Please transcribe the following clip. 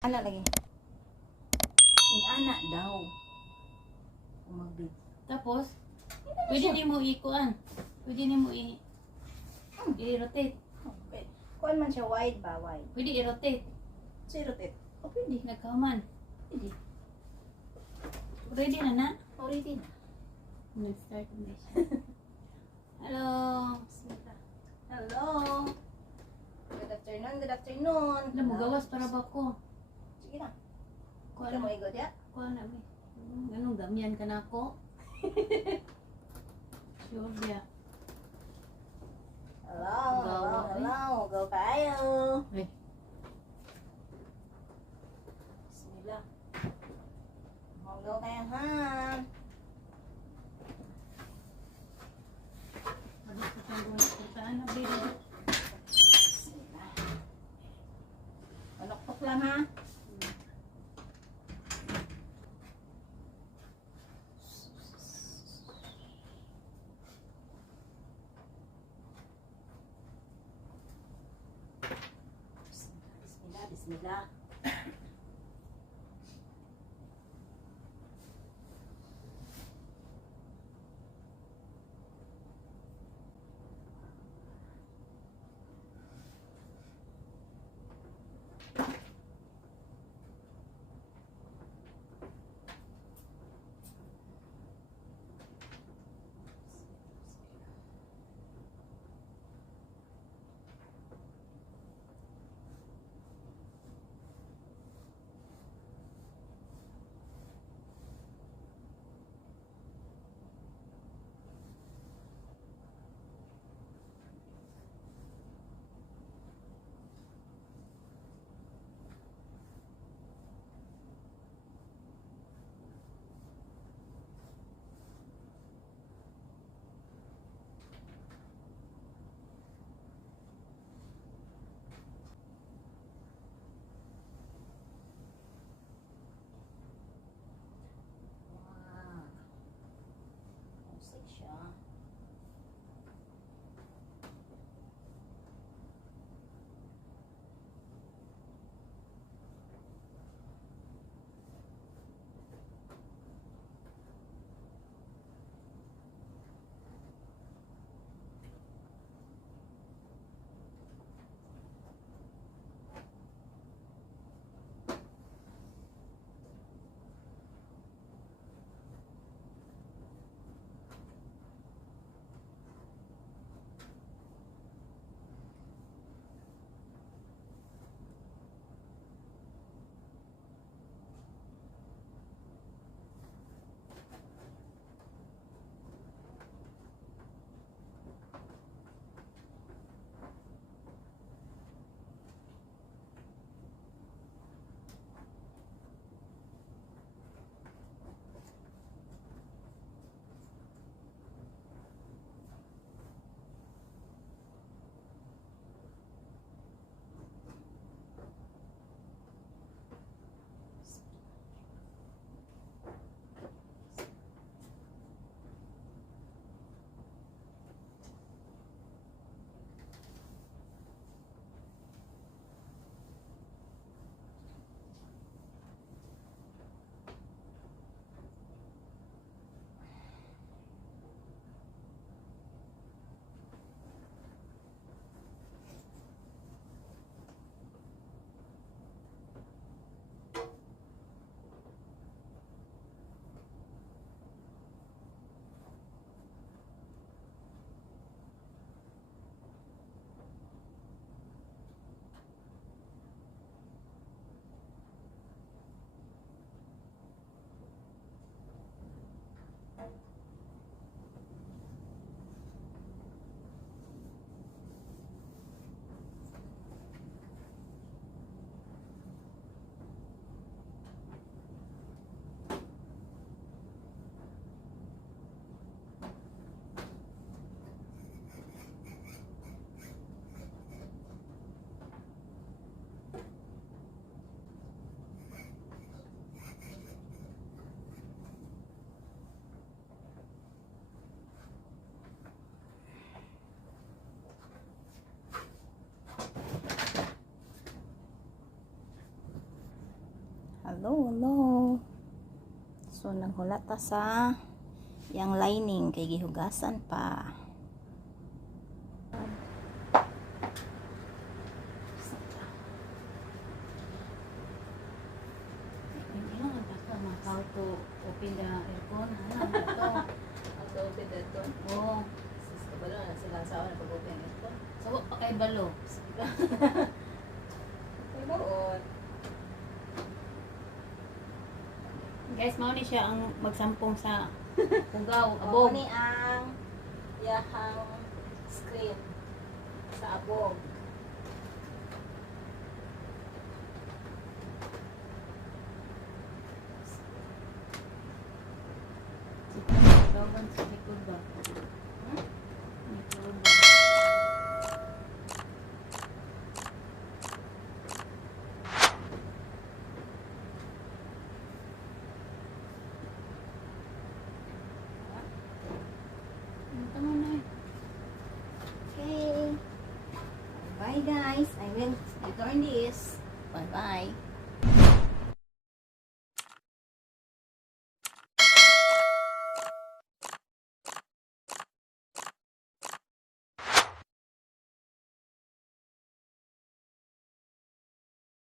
Ana lagi. Inana daw. Umagbid. Tapos, pwede ni mo ikuan. Pwede ni mo i-rotate. Okay. Kuan man siya wide ba? Wide. Pwede i-rotate. Zero tip. O pwede. Nagkaman. Pwede. Ready na na? Already na. Nag-start na siya. Hello. Hello. Good afternoon. Good afternoon. Alam mo, gawas para ba ko? Sige na. Kuha Ikaw mo na. igod ya? Kuha na. Anong damihan ka na ako? Sure ya. Hello. Hello. Hello. Go kayo. Ay. Bismillah. Go kayo ha. Habis ko siyang gawin. Saan na, baby? Bismillah. Panoktok lang ha. Bismillah. Bismillah. Hello. So, naghulata sa yang lining kay gihugasan pa. How to open the aircon? Auto open the door. Oo. Sis, kabalo na sila sa awan pag-open ito. So, pa kay balo. Ayun. Guys, mao ni siya ang magsampong sa pugaw, Abog. abog. Ni ang yahang screen sa abog. Dawan sa likod ba? Likod ba? Tama na eh. Okay. Bye guys. I will return this. Bye bye.